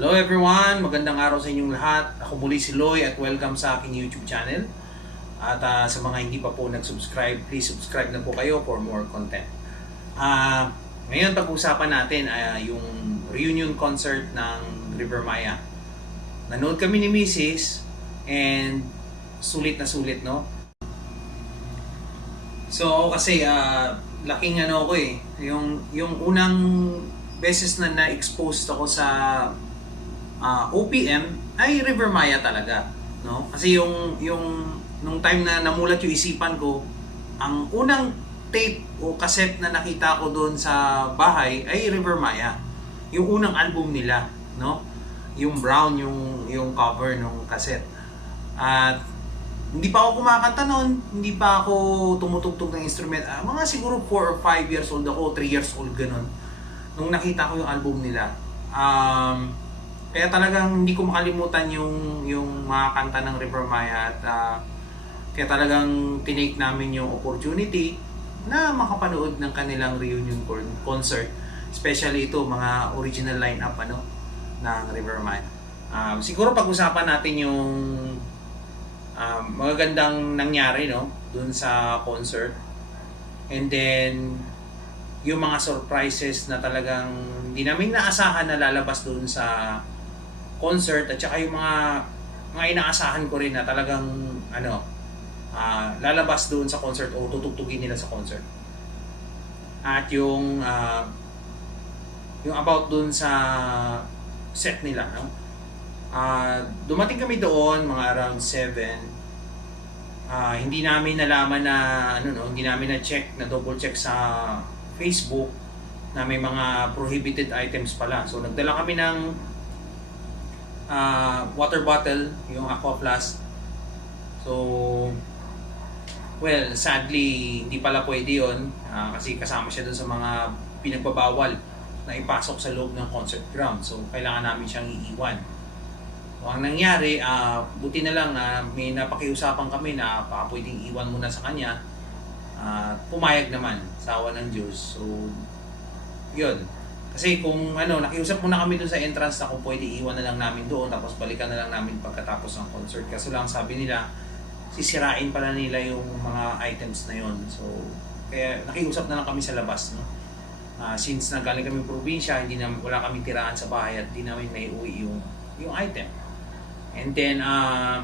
Hello everyone! Magandang araw sa inyong lahat. Ako muli si Loy at welcome sa aking YouTube channel. At ah, sa mga hindi pa po nag-subscribe, please subscribe na po kayo for more content. Ah, ngayon pag-usapan natin ay yung reunion concert ng River Maya. Nanood kami ni Mrs. and sulit na sulit, no? So kasi ah, laking ano ko eh, yung yung unang beses na na-expose ako sa ah, OPM ay River Maya talaga, no? Kasi yung yung nung time na namulat yung isipan ko, ang unang tape o cassette na nakita ko doon sa bahay ay River Maya. Yung unang album nila, no? Yung brown yung yung cover ng cassette. At hindi pa ako kumakanta noon, hindi pa ako tumutugtog ng instrument. Ah, mga siguro 4 or 5 years old ako, 3 years old ganun. Nung nakita ko yung album nila. Um, kaya talagang hindi ko makalimutan yung yung mga kanta ng River Maya at ah, kaya talagang tinake namin yung opportunity na makapanood ng kanilang reunion con- concert. Especially ito, mga original lineup ano, ng River Maya. Um, siguro pag-usapan natin yung um, magagandang nangyari no dun sa concert and then yung mga surprises na talagang hindi namin naasahan na lalabas dun sa concert at saka yung mga mga inaasahan ko rin na talagang ano ah, lalabas doon sa concert o tutugtugin nila sa concert. At yung ah, yung about doon sa set nila no? Ah, dumating kami doon mga around 7 Ah, hindi namin nalaman na ano no, hindi namin na check na double check sa Facebook na may mga prohibited items pala. So nagdala kami ng ah, water bottle, yung aqua flask. So well, sadly hindi pala pwede 'yon Ah, kasi kasama siya dun sa mga pinagbabawal na ipasok sa loob ng concert ground. So kailangan namin siyang iiwan. So, ang nangyari, ah, buti na lang na may napakiusapan kami na baka pwedeng iwan muna sa kanya. Ah, pumayag naman sa awa ng Diyos. So, yun. Kasi kung ano, nakiusap muna kami doon sa entrance na kung pwede iwan na lang namin doon tapos balikan na lang namin pagkatapos ng concert. Kaso lang sabi nila, sisirain pala nila yung mga items na yon So, kaya nakiusap na lang kami sa labas, no? Ah, since nagaling kami probinsya, hindi na wala kami tirahan sa bahay at hindi namin may uwi yung yung item. And then, uh,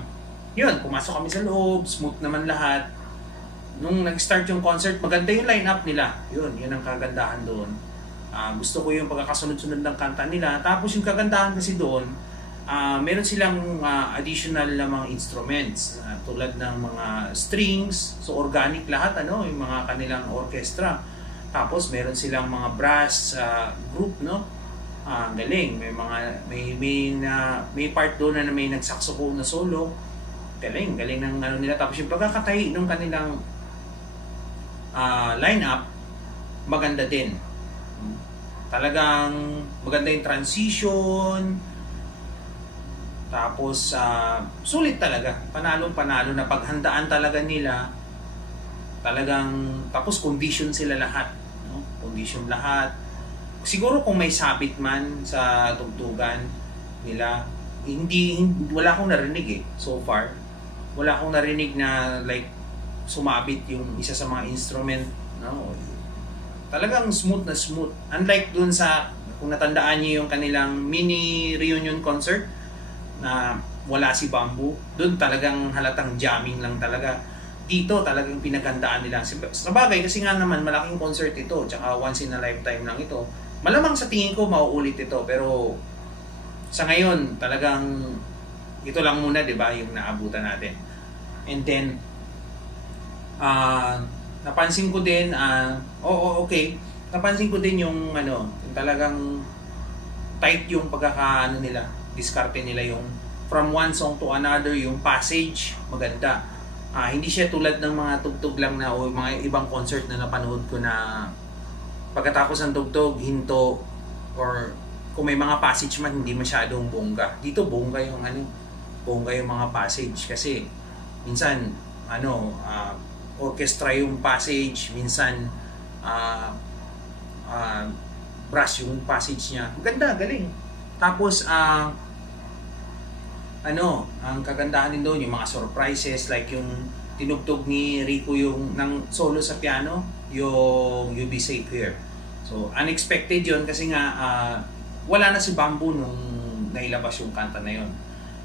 yun, pumasok kami sa loob, smooth naman lahat. Nung nag-start yung concert, maganda yung lineup nila. Yun, yun ang kagandahan doon. Ah, gusto ko yung pagkakasunod-sunod ng kanta nila. Tapos yung kagandahan kasi doon, ah, meron silang ah, additional na mga instruments ah, tulad ng mga strings, so organic lahat ano, yung mga kanilang orchestra. Tapos meron silang mga brass ah, group no, Ah, ang galing. May mga may may na may part doon na may nagsaxophone na solo. Galing, galing ng ano nila tapos yung pagkakatahi ng kanilang ah lineup maganda din. Talagang maganda yung transition. Tapos ah, sulit talaga. Panalong panalo na paghandaan talaga nila. Talagang tapos condition sila lahat, no? Condition lahat siguro kung may sabit man sa tugtugan nila, hindi, hindi wala akong narinig eh so far. Wala akong narinig na like sumabit yung isa sa mga instrument, no? Talagang smooth na smooth. Unlike dun sa kung natandaan niyo yung kanilang mini reunion concert na wala si Bamboo, dun talagang halatang jamming lang talaga. Dito talagang pinagandaan nila. Sa bagay, kasi nga naman malaking concert ito, tsaka once in a lifetime lang ito malamang sa tingin ko mauulit ito pero sa ngayon talagang ito lang muna 'di ba yung naabutan natin and then ah napansin ko din ah oo okay napansin ko din yung ano yung talagang tight yung pagkakaano nila diskarte nila yung from one song to another yung passage maganda ah hindi siya tulad ng mga tugtog lang na o mga ibang concert na napanood ko na pagkatapos ng tugtog, hinto, or kung may mga passage man, hindi masyadong bongga. Dito, bongga yung ano, bongga yung mga passage. Kasi, minsan, ano, uh, orchestra yung passage, minsan, uh, uh, brass yung passage niya. Ganda, galing. Tapos, ah, ano, ang kagandahan din doon, yung mga surprises, like yung tinugtog ni Rico yung ng solo sa piano, yung You Be Safe Here. So, unexpected yon kasi nga, ah, wala na si Bamboo nung nailabas yung kanta na yon.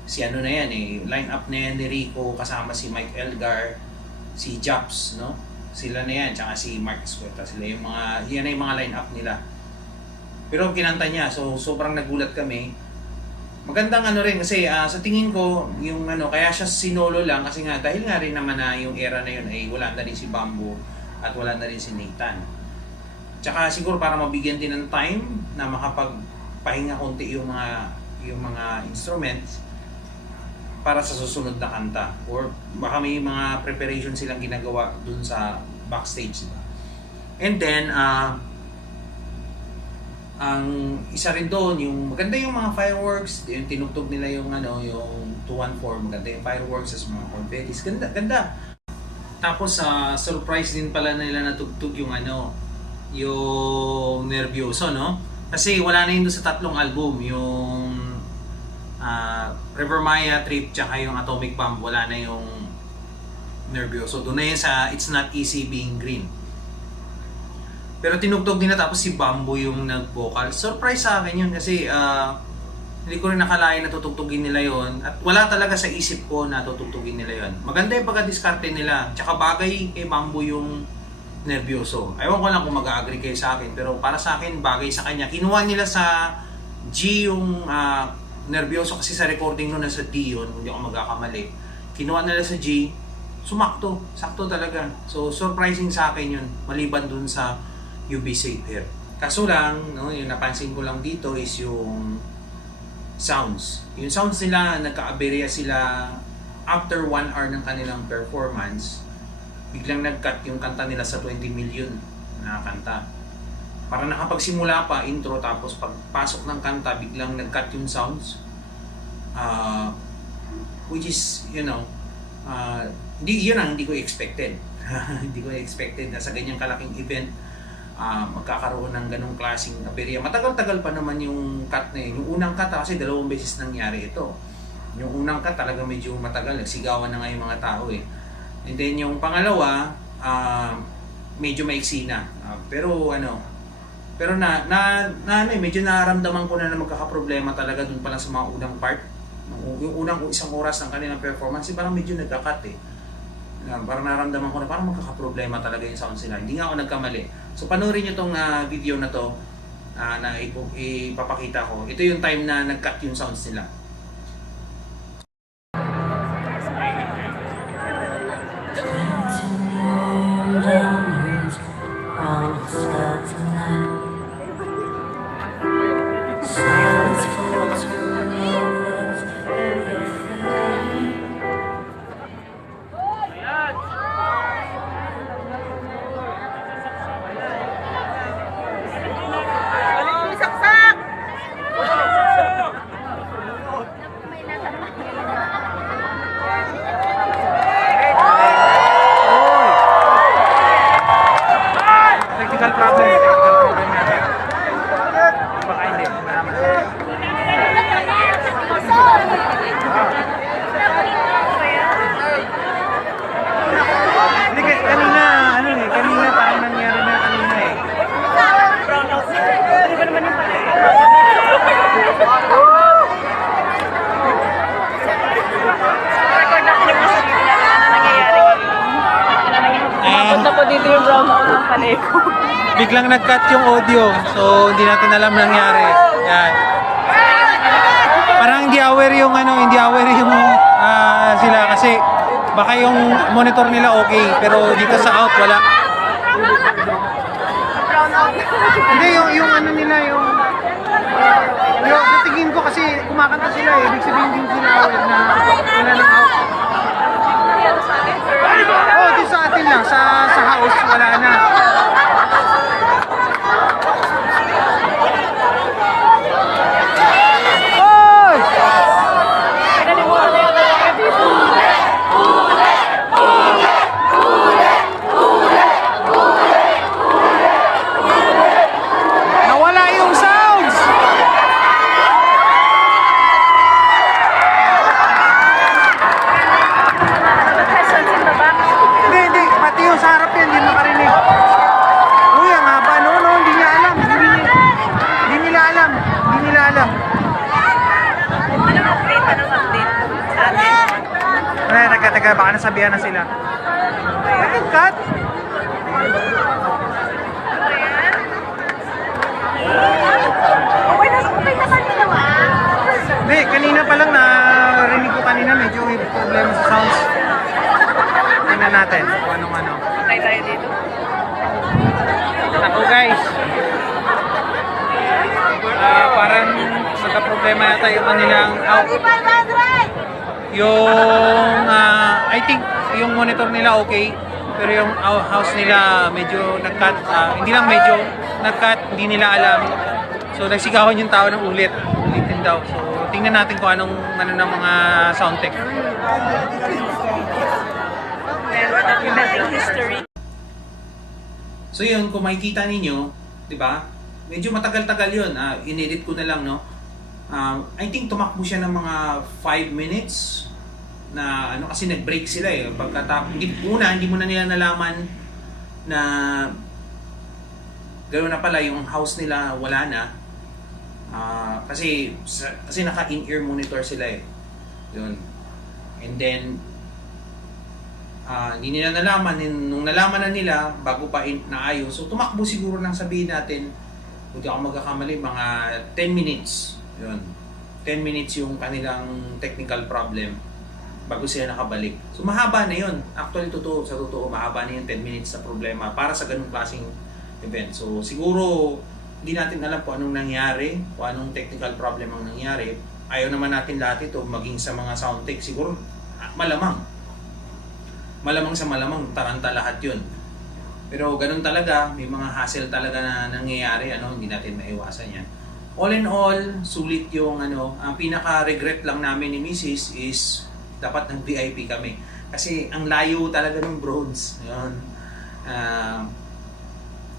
Si ano na yan eh, line up na yan ni Rico kasama si Mike Elgar, si Japs, no? Sila na yan, tsaka si Mark Escueta. Sila yung mga, yan yung mga line up nila. Pero kinanta niya, so sobrang nagulat kami. Magandang ano rin kasi ah, sa tingin ko, yung ano, kaya siya sinolo lang kasi nga dahil nga rin naman na yung era na yun ay wala na rin si Bamboo at wala na rin si Nathan. Tsaka siguro para mabigyan din ng time na makapagpahinga konti yung mga yung mga instruments para sa susunod na kanta? Or baka may mga preparation silang ginagawa dun sa backstage and then ah ang isa rin doon yung maganda yung mga fireworks yung tinugtog nila yung ano yung 214 maganda yung fireworks as mga confettis. Ganda ganda. Tapos sa surprise din pala nila natugtog yung ano yung nervyoso no? Kasi wala na yun sa tatlong album yung ah, River Maya Trip tsaka yung Atomic Bomb wala na yung nervyoso doon na yun sa It's Not Easy Being Green pero tinugtog din na tapos si Bamboo yung nag-vocal. Surprise sa akin yun kasi ah, hindi ko rin nakalain na tutugtugin nila yon At wala talaga sa isip ko na tutugtugin nila yon Maganda yung pagka-diskarte nila. Tsaka bagay kay Bamboo yung nervyoso. Ewan ko lang kung mag-agree kayo sa akin. Pero para sa akin, bagay sa kanya. Kinuha nila sa G yung ah, nervyoso kasi sa recording nun nasa D yun, hindi ako magkakamali. Kinuha nila sa G, sumakto. Sakto talaga. So, surprising sa akin yun. Maliban dun sa Safe Here. Kaso lang, no, yung napansin ko lang dito is yung sounds. Yung sounds nila, nagka-aberya sila after one hour ng kanilang performance, biglang nag-cut yung kanta nila sa 20 million na kanta. Para nakapagsimula pa, intro, tapos pagpasok ng kanta, biglang nag-cut yung sounds. Ah, which is, you know, ah, hindi, yun ang hindi ko expected. hindi ko expected na sa ganyang kalaking event, ah, magkakaroon ng ganong klaseng aberya. Matagal-tagal pa naman yung cut na yun. Yung unang cut, kasi dalawang beses nangyari ito. Yung unang cut talaga medyo matagal, nagsigawan na nga yung mga tao eh. And then yung pangalawa, ah, medyo maiksi na. Ah, pero ano, pero na, na, na ano eh, medyo nararamdaman ko na na magkakaproblema talaga dun pa lang sa mga unang part. Yung unang isang oras ng kanilang performance, eh, parang medyo nagka-cut eh. Na, parang naramdaman ko na parang magkakaproblema talaga yung sound sila. Hindi nga ako nagkamali. So panoorin nyo tong ah, video na to ah, na ipapakita ko. Ito yung time na nag-cut yung sounds nila. Palay ko. Biglang nag-cut yung audio, so hindi natin alam nangyari. Yan. Parang hindi aware yung ano, hindi aware yung ah, sila kasi baka yung monitor nila okay, pero dito sa out wala. Hindi, yung, yung ano nila, yung... Yung sa tingin ko kasi kumakanta sila eh. Ibig sabihin din sila aware na wala nang out. Ano sa akin, sir? Oo, oh, di sa atin lang. Sa, sa house, wala na. Hoy! Pinalimutan na yung talaga dito. Nawala yung sounds! alam. Ano update? Ano update? Sa atin? Teka, baka nasabihan na sila. Bakit cut? Okay na, okay na kanina ba? Hindi, kanina pa lang narinig ko kanina medyo may problema sa sounds. Tingnan natin kung anong ano. Patay tayo dito. Ako guys. Ah, parang magka-problema yata yung kanilang out. Yung ah, I think yung monitor nila okay. Pero yung ou- house nila medyo nag-cut. ah, hindi lang medyo nag-cut, hindi nila alam. So nagsigawan yung tao ng ulit. Ulitin daw. So tingnan natin kung anong ano ng mga sound tech. So yun, kung makikita ninyo, 'di ba? Medyo matagal-tagal 'yun. Ah, inedit ko na lang, no. Um, I think tumakbo siya ng mga 5 minutes na ano kasi nag-break sila eh. Pagkatapos hindi una hindi mo na nila nalaman na gano'n na pala yung house nila wala na. Ah, kasi sa- kasi naka in-ear monitor sila eh. Yun. And then Ah, hindi nila nalaman, nung nalaman na nila, bago pa in, naayos, so tumakbo siguro nang sabihin natin, kung ako magkakamali, mga 10 minutes. Yun. 10 minutes yung kanilang technical problem bago sila nakabalik. So mahaba na yun. Actually, totoo, sa totoo, mahaba na yung 10 minutes na problema para sa ganung klaseng event. So siguro, hindi natin alam kung anong nangyari, kung anong technical problem ang nangyari. Ayaw naman natin lahat ito maging sa mga sound tech. Siguro, malamang malamang sa malamang taranta lahat yun. Pero ganun talaga, may mga hassle talaga na nangyayari, ano, hindi natin maiwasan yan. All in all, sulit yung ano, ang pinaka-regret lang namin ni Mrs. is dapat ng VIP kami. Kasi ang layo talaga ng bronze. Yun. Ah,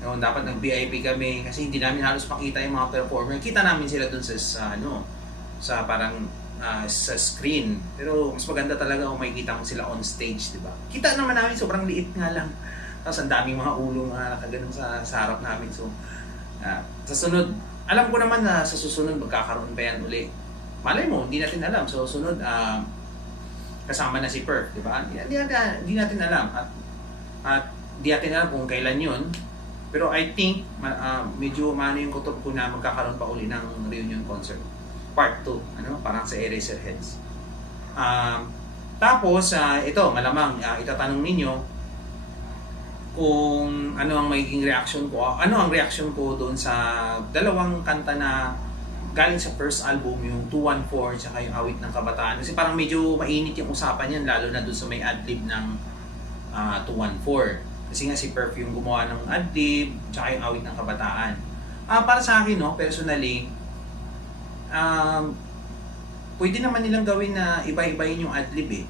yun, dapat ng VIP kami kasi hindi namin halos makita yung mga performer. Kita namin sila dun sa, sa ano, sa parang ah, sa screen. Pero mas maganda talaga kung makikita mo sila on stage, di ba? Kita naman namin, sobrang liit nga lang. Tapos ang daming mga ulo nga nakaganon sa, sa harap namin. So, ah, sa sunod, alam ko naman na sa susunod magkakaroon pa yan uli. Malay mo, hindi natin alam. So, sunod, ah, kasama na si Perf, di ba? Hindi, natin, hindi natin alam. At, at di natin alam kung kailan yun. Pero I think, ah, medyo mano yung kutob ko na magkakaroon pa uli ng reunion concert part 2, ano, parang sa Eraserheads. Um, tapos, ah, ito, malamang, ah, itatanong ninyo kung ano ang magiging reaction ko, ano ang reaction ko doon sa dalawang kanta na galing sa first album, yung 214, tsaka yung Awit ng Kabataan. Kasi parang medyo mainit yung usapan yan, lalo na doon sa may adlib ng ah, 214. Kasi nga si Perf yung gumawa ng adlib, tsaka yung Awit ng Kabataan. Ah, para sa akin, no, personally, um, pwede naman nilang gawin na iba-ibayin yung adlib eh.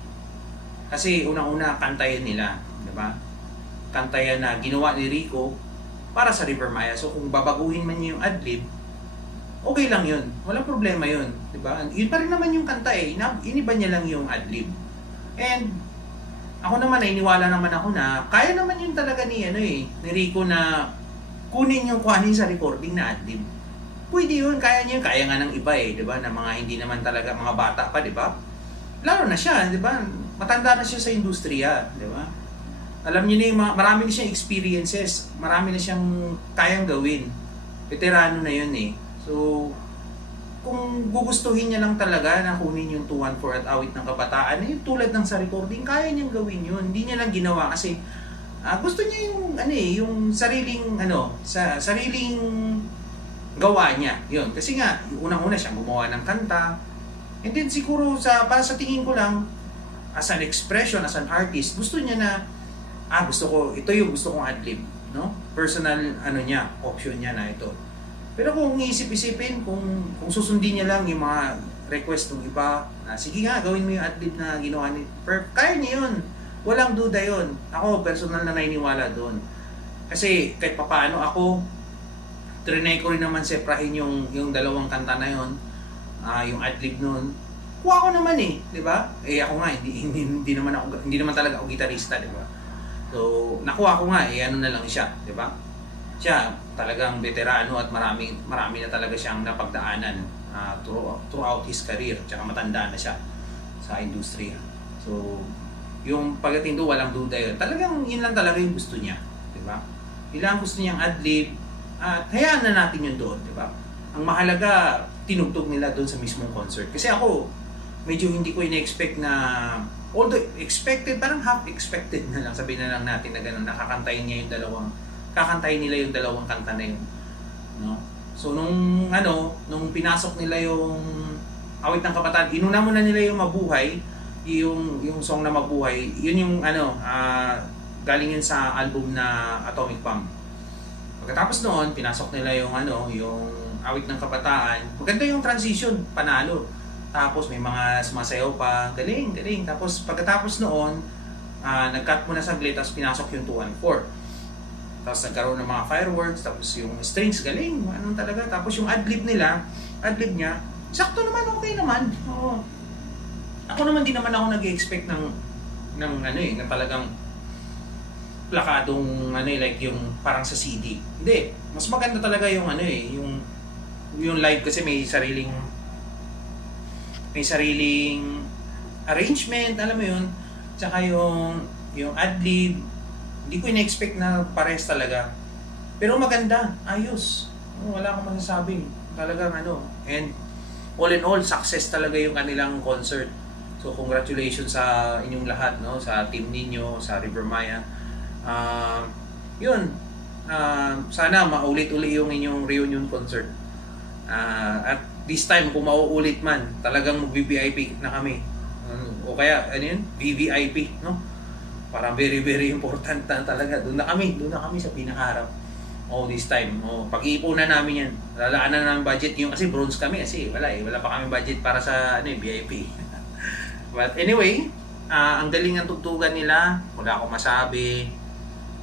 Kasi unang-una, kantayan nila, di Kantayan na ginawa ni Rico para sa River Maya. So kung babaguhin man niya yung adlib, okay lang yun. Walang problema yun. Ba? Yun pa rin naman yung kanta eh. Iniba niya lang yung adlib. And ako naman, nainiwala naman ako na kaya naman yun talaga ni, ano eh, ni Rico na kunin yung kuhanin sa recording na adlib. Pwede yun, kaya niya yun. Kaya nga ng iba eh, di ba? Na mga hindi naman talaga, mga bata pa, di ba? Lalo na siya, di ba? Matanda na siya sa industriya, di ba? Alam niyo na yung mga, marami na siyang experiences, marami na siyang kayang gawin. Veterano na yun eh. So, kung gugustuhin niya lang talaga na kunin yung 214 at awit ng kabataan, eh, tulad ng sa recording, kaya niyang gawin yun. Hindi niya lang ginawa kasi ah, gusto niya yung, ano eh, yung sariling, ano, sa sariling gawa niya. Yun. Kasi nga, unang-una siya gumawa ng kanta. And then siguro sa para sa tingin ko lang as an expression, as an artist, gusto niya na ah gusto ko ito yung gusto kong adlib, no? Personal ano niya, option niya na ito. Pero kung iisip-isipin, kung kung susundin niya lang yung mga request ng iba, na sige nga, gawin mo yung adlib na ginawa ni Per, kaya niya yun. Walang duda yun. Ako, personal na naniniwala doon. Kasi kahit papaano ako, trinay ko rin naman seprahin yung, yung dalawang kanta na yun, ah yung adlib noon. Kuha ko naman eh, di ba? Eh ako nga, hindi, hindi, hindi naman ako, hindi naman talaga ako gitarista, di ba? So, nakuha ko nga, eh ano na lang siya, di ba? Siya, talagang veterano at marami, marami na talaga siyang napagdaanan throughout, throughout his career. Tsaka matanda na siya sa industriya. So, yung pagdating doon, walang duda yun. Talagang yun lang talaga yung gusto niya. Di ba? Ilang gusto niyang adlib, at hayaan na natin yun doon. Di ba? Ang mahalaga, tinugtog nila doon sa mismong concert. Kasi ako, medyo hindi ko in-expect na although expected, parang half expected na lang, sabihin na lang natin na gano'n, nakakantayin niya yung dalawang, kakantayin nila yung dalawang kanta na yun. No? So nung ano, nung pinasok nila yung awit ng kabataan, inuna muna nila yung mabuhay, yung yung song na mabuhay, yun yung ano, ah, galing yun sa album na Atomic Bomb. Pagkatapos noon, pinasok nila yung ano, yung awit ng kabataan. Maganda yung transition, panalo. Tapos may mga sumasayaw pa, galing, galing. Tapos pagkatapos noon, ah, nag-cut muna saglit, tapos pinasok yung 2 and 4. Tapos nagkaroon ng mga fireworks, tapos yung strings, galing, ano talaga. Tapos yung adlib nila, adlib niya, sakto naman, okay naman. Oo. Ako naman din naman ako nag-expect ng, ng ano eh, na talagang plakadong ano eh, like yung parang sa CD. Hindi, mas maganda talaga yung ano eh, yung yung live kasi may sariling may sariling arrangement, alam mo yun. Tsaka yung yung ad-lib, hindi ko in-expect na pares talaga. Pero maganda, ayos. Wala akong masasabi. Talagang ano. And all in all, success talaga yung kanilang concert. So congratulations sa inyong lahat, no? Sa team ninyo, sa River Maya. Ah, yun. Ah, sana maulit-uli yung inyong reunion concert. Ah, at this time, kung mauulit man, talagang mag-VIP na kami. Ano, o kaya, ano yun? VVIP, no? Parang very, very important na talaga. Doon na kami, doon na kami sa pinakaharap. Oh, this time. Oh, pag-iipunan namin yan. Lalaanan na ng budget yung kasi bronze kami kasi wala eh. Wala pa kami budget para sa ano eh, VIP. But anyway, ah, ang galing ng tugtugan nila. Wala akong masabi.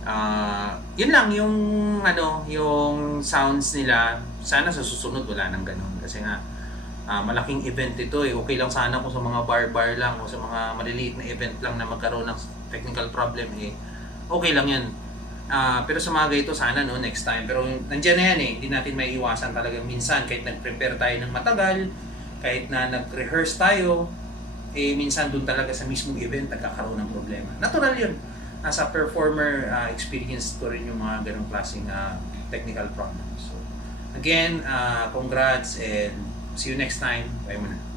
Ah, yun lang yung ano, yung sounds nila. Sana sa susunod wala nang ganun kasi nga ah, malaking event ito eh. Okay lang sana kung sa mga bar-bar lang o sa mga maliliit na event lang na magkaroon ng technical problem eh. Okay lang yan. Ah, pero sa mga ganito sana no next time. Pero nandiyan na yan eh. Hindi natin may iwasan talaga minsan kahit nag-prepare tayo ng matagal, kahit na nag-rehearse tayo, eh minsan doon talaga sa mismong event nagkakaroon ng problema. Natural yun. Nasa performer ah, experience ko rin yung mga ganong klaseng ah, technical problems. Again, ah, congrats and see you next time. Bye muna.